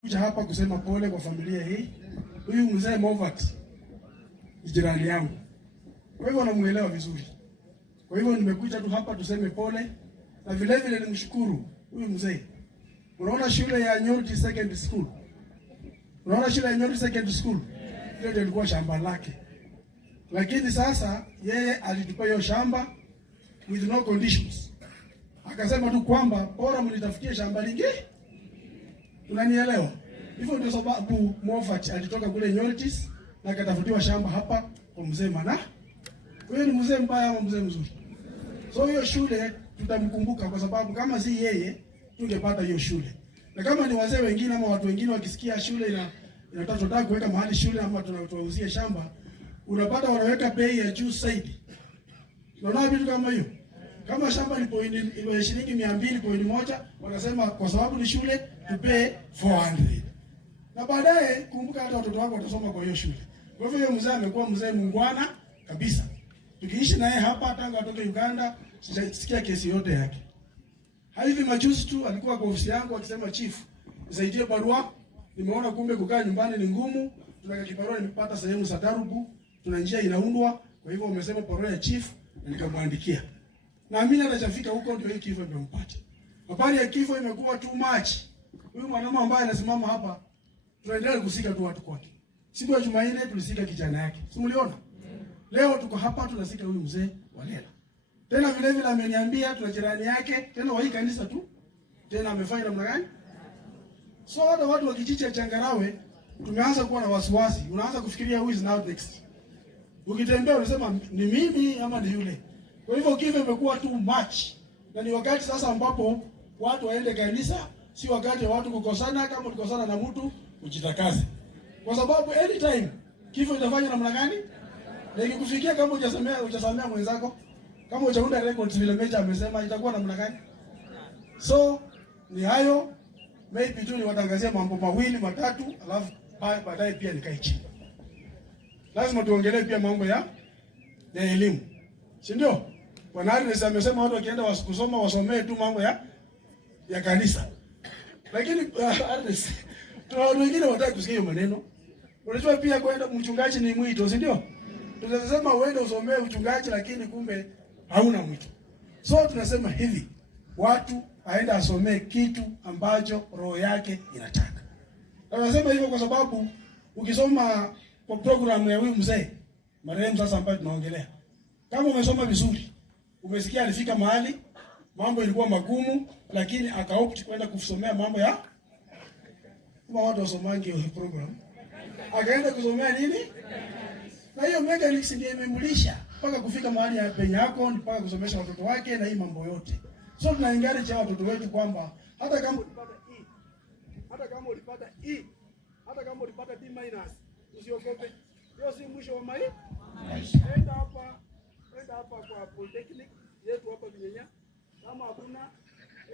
Kuja hapa kusema pole kwa familia hii. Huyu mzee Movat ni jirani yangu, kwa hivyo namuelewa vizuri. Kwa hivyo nimekuja tu hapa tuseme pole, na vile vile nimshukuru huyu mzee. Unaona shule ya Nyori Secondary School, unaona shule ya Nyori Secondary School, hiyo ndio ilikuwa shamba lake, lakini sasa yeye alitupa hiyo shamba with no conditions. Akasema tu kwamba bora mnitafutie shamba lingine. Unanielewa? Hivyo ndio sababu Movat alitoka kule Nyori na akatafutiwa shamba hapa kwa mzee Mana. Wewe ni mzee mbaya ama mzee mzuri? So hiyo shule tutamkumbuka, kwa sababu kama si yeye tungepata hiyo shule. Na kama ni wazee wengine ama watu wengine wakisikia shule inataka kuweka mahali shule ama tunauzie shamba, unapata wanaweka bei ya juu zaidi. Unaona vitu kama hiyo? Kama shamba ni shilingi 200.1, wanasema kwa sababu ni shule tupe 400. Na baadaye kumbuka hata watoto wako watasoma kwa hiyo shule. Kwa hivyo hiyo mzee amekuwa mzee mungwana kabisa. Tukiishi naye hapa tangu atoke Uganda, sijasikia kesi yote yake. Hivi majuzi tu alikuwa kwa ofisi yangu akisema, chief, nisaidie barua. Nimeona kumbe kukaa nyumbani ni ngumu. Tunaka kibarua nimepata sehemu za Tarubu, tuna njia inaundwa. Kwa hivyo wamesema barua ya chief, na nikamwandikia. Naamini atafika huko ndio hii kifo imempata. Habari ya kifo imekuwa too much. Huyu mwanamama ambaye anasimama hapa, tunaendelea kusika tu watu kwake. Siku ya Jumanne tulisika kijana yake. Si mliona? Leo tuko hapa tunasika huyu mzee Walela. Tena vile vile ameniambia tuna jirani yake, tena wa hii kanisa tu. Tena amefanya namna gani? So hata watu wa kijiji cha Changarawe tumeanza kuwa na wasiwasi. Unaanza kufikiria who is now next. Ukitembea unasema ni mimi ama ni yule. Kwa hivyo kifo imekuwa too much. Na ni wakati sasa ambapo watu waende kanisa, si wakati wa watu kukosana. Kama ukikosana na mtu ujitakaze. Kwa sababu anytime kifo itafanya namna gani? Na ikikufikia kama hujasamea mwenzako, kama hujaunda records vile mecha amesema, itakuwa namna gani? So ni hayo, maybe tu niwatangazia mambo mawili matatu, alafu baadaye pia nikae chini. Lazima tuongelee pia mambo ya elimu. Si ndio? Bwana Ernest amesema watu wakienda kusoma wasomee tu mambo ya kanisa. Lakini Ernest, tuna watu wengine wataka kusikia hiyo maneno. Unajua pia kwenda mchungaji ni mwito, si ndio? Tunasema uende usomee uchungaji lakini kumbe hauna mwito. So tunasema hivi, watu aenda asomee kitu ambacho roho yake inataka. Na tunasema hivyo kwa sababu ukisoma kwa program ya huyu mzee marehemu sasa ambaye tunaongelea, kama umesoma vizuri, umesikia alifika mahali mambo ilikuwa magumu, lakini akaopt kwenda kusomea mambo ya kama watu wasomangi hiyo program. Akaenda kusomea nini? Na hiyo mechanics ndiyo imemlisha mpaka kufika mahali ya penye yako, mpaka kusomesha watoto wake na hii mambo yote. So tunaencourage watoto wetu kwamba hata kama ulipata E, hata kama ulipata E, hata kama ulipata D-, usiogope. Hiyo si mwisho wa maisha. Enda hapa kwa polytechnic yetu hapa Vinyanya. Kama hakuna,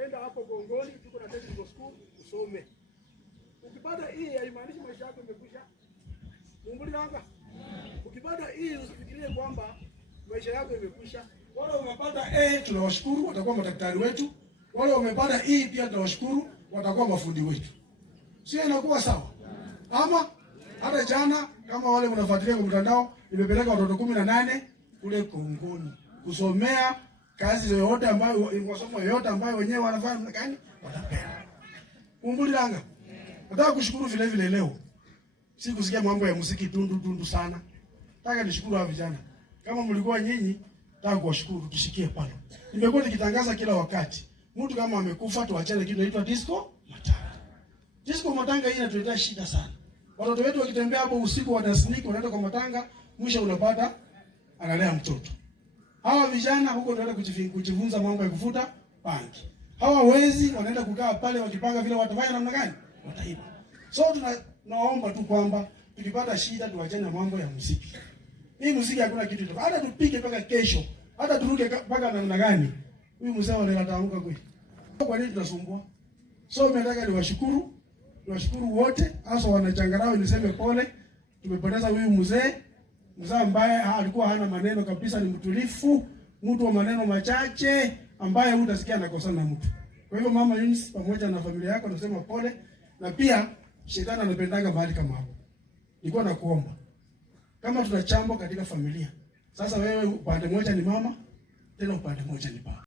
enda hapo Gongoni, tuko na technical school usome. Ukipata E haimaanishi maisha yako imekwisha. Mumbulanga. Ukipata E usifikirie kwamba maisha yako imekwisha. Wale wamepata A tunawashukuru, watakuwa madaktari wetu. Wale wamepata E pia tunawashukuru, watakuwa mafundi wetu. Sio inakuwa sawa? Ama hata jana kama wale mnafuatilia kwa mtandao, nimepeleka watoto 18 kule Kongoni kusomea kazi yoyote ambayo masomo yoyote ambayo wenyewe wanafanya gani watapenda. Mumbulanga. Nataka kushukuru vile vile leo. Si kusikia mambo ya muziki tundu sana. Nataka nishukuru hawa vijana. Kama mlikuwa nyinyi, nataka kuwashukuru, tushikie pale. Nimekuwa nikitangaza kila wakati. Mtu kama amekufa tuachane kitu inaitwa disco matanga. Disco matanga hii inatuletea shida sana. Watoto wetu wakitembea hapo usiku wanasneak wanaenda kwa matanga, mwisho unapata analea mtoto. Hawa vijana huko wanaenda kujifunza mambo ya kuvuta bangi. Hawa wezi wanaenda kukaa pale wakipanga vile watafanya namna gani? Wataiba. So tunaomba tu kwamba tukipata shida tuachane na mambo ya muziki. Hii muziki hakuna kitu tu. Hata tupige mpaka kesho, hata turuke mpaka namna gani, huyu mzee anataamka kweli. Kwa nini tunasumbua? So nataka niwashukuru wote, hasa wanachangarawe, niseme pole. Tumepoteza huyu mzee ambaye alikuwa hana maneno kabisa, ni mtulifu, mtu wa maneno machache ambaye hutasikia anakosana na mtu. Kwa hivyo Mama Eunice pamoja na familia yako nasema pole, na pia Shetani anapendanga mahali kama hapo. Nilikuwa nakuomba kama tuna chambo katika familia, sasa wewe upande mmoja ni mama, tena upande mmoja ni baba.